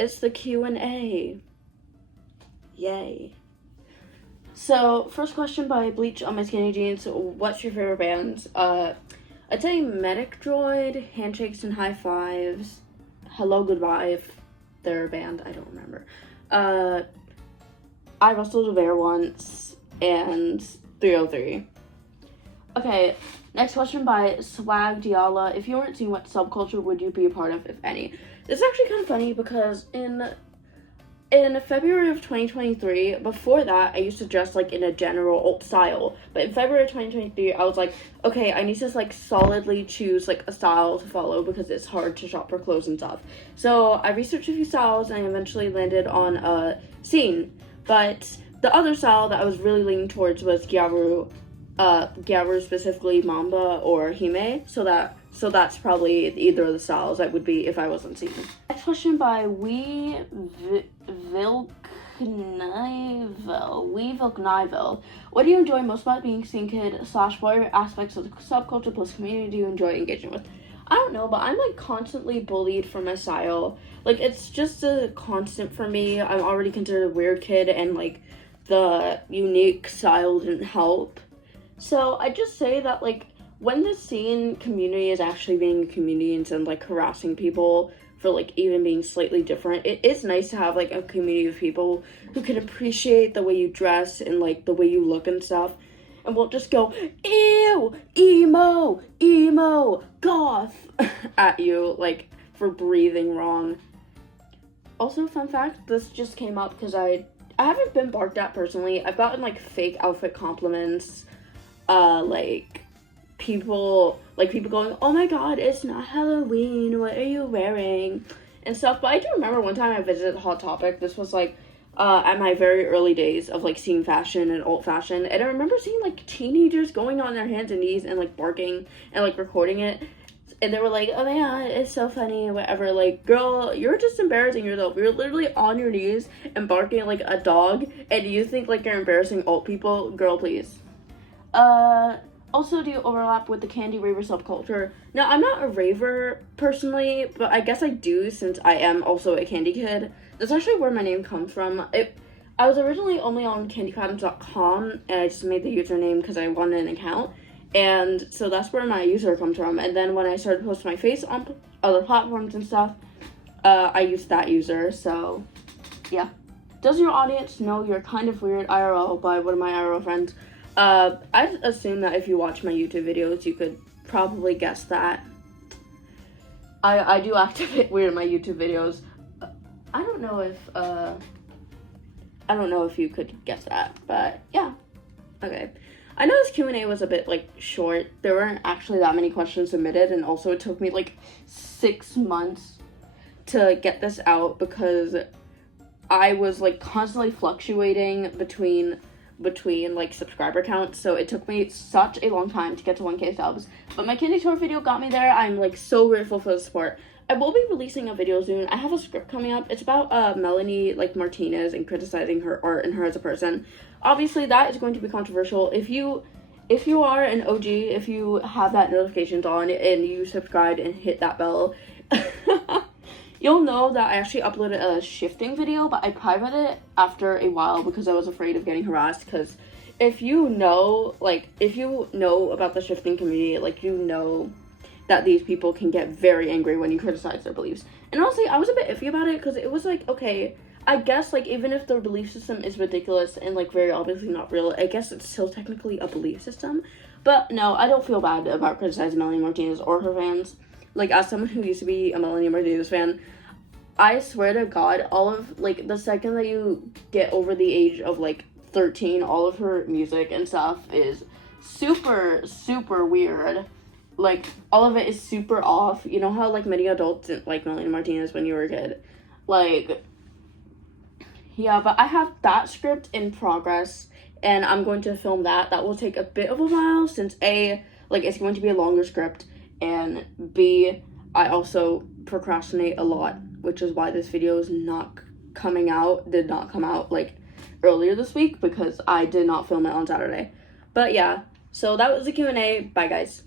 It's the Q&A. Yay. So, first question by Bleach on my skinny jeans. What's your favorite bands? I'd say Medic Droid, Handshakes and High Fives, Hello Goodbye, if they're a band, I don't remember. I Wrestled a Bear Once, and 303. Okay, next question by Swag Diala. If you weren't seeing, what subculture would you be a part of, if any? This is actually kind of funny because in February of 2023, before that, I used to dress, like, in a general old style. But in February of 2023, I was like, okay, I need to, like, solidly choose, like, a style to follow because it's hard to shop for clothes and stuff. So I researched a few styles, and I eventually landed on Scene. But the other style that I was really leaning towards was Gyaru, specifically Mamba or Hime. So that's probably either of the styles I would be if I wasn't Scene. Next question by Vilknivel. What do you enjoy most about being Scene Kid / what aspects of the subculture plus community do you enjoy engaging with? I don't know, but I'm, like, constantly bullied for my style. Like, it's just a constant for me. I'm already considered a weird kid, and, like, the unique style didn't help. So I just say that, like, when the Scene community is actually being a community instead of, like, harassing people for, like, even being slightly different, it is nice to have, like, a community of people who can appreciate the way you dress and, like, the way you look and stuff, and won't just go, ew, emo, goth, at you, like, for breathing wrong. Also, fun fact, this just came up because I haven't been barked at personally. I've gotten, like, fake outfit compliments, like, people going, oh my god, it's not Halloween, what are you wearing, and stuff. But I do remember one time I visited Hot Topic. This was, like, at my very early days of, like, seeing fashion and alt fashion, and I remember seeing, like, teenagers going on their hands and knees and, like, barking and, like, recording it, and they were like, oh my god, it's so funny, whatever. Like, girl, you're just embarrassing yourself. You're literally on your knees and barking like a dog, and you think, like, you're embarrassing alt people? Girl, please. Also, do you overlap with the candy raver subculture? No, I'm not a raver, personally, but I guess I do since I am also a candy kid. That's actually where my name comes from. I was originally only on candycotton.com, and I just made the username because I wanted an account, and so that's where my user comes from. And then when I started posting my face on other platforms and stuff, I used that user, so yeah. Does your audience know you're kind of weird IRL by one of my IRL friends? I assume that if you watch my YouTube videos, you could probably guess that. I do act a bit weird in my YouTube videos. I don't know if you could guess that, but yeah. Okay. I know this Q&A was a bit, like, short. There weren't actually that many questions submitted, and also it took me, like, 6 months to get this out because I was, like, constantly fluctuating between like, subscriber counts, so it took me such a long time to get to 1K subs. But my candy tour video got me there. I'm, like, so grateful for the support. I will be releasing a video soon. I have a script coming up. It's about Melanie, like, Martinez and criticizing her art and her as a person. Obviously, that is going to be controversial. If you are an OG, if you have that notifications on and you subscribed and hit that bell, you'll know that I actually uploaded a shifting video, but I privated it after a while because I was afraid of getting harassed. Because if you know about the shifting community, like, you know that these people can get very angry when you criticize their beliefs. And honestly, I was a bit iffy about it because it was like, okay, I guess, like, even if the belief system is ridiculous and, like, very obviously not real, I guess it's still technically a belief system. But no, I don't feel bad about criticizing Melanie Martinez or her fans. Like, as someone who used to be a Melanie Martinez fan, I swear to God, all of, like, the second that you get over the age of, like, 13, all of her music and stuff is super, super weird. Like, all of it is super off. You know how, like, many adults didn't like Melanie Martinez when you were a kid? Like, yeah, but I have that script in progress, and I'm going to film that. That will take a bit of a while, since A, like, it's going to be a longer script, and B, I also procrastinate a lot, which is why this video is did not come out, like, earlier this week, because I did not film it on Saturday. But yeah, so that was the Q&A. Bye, guys.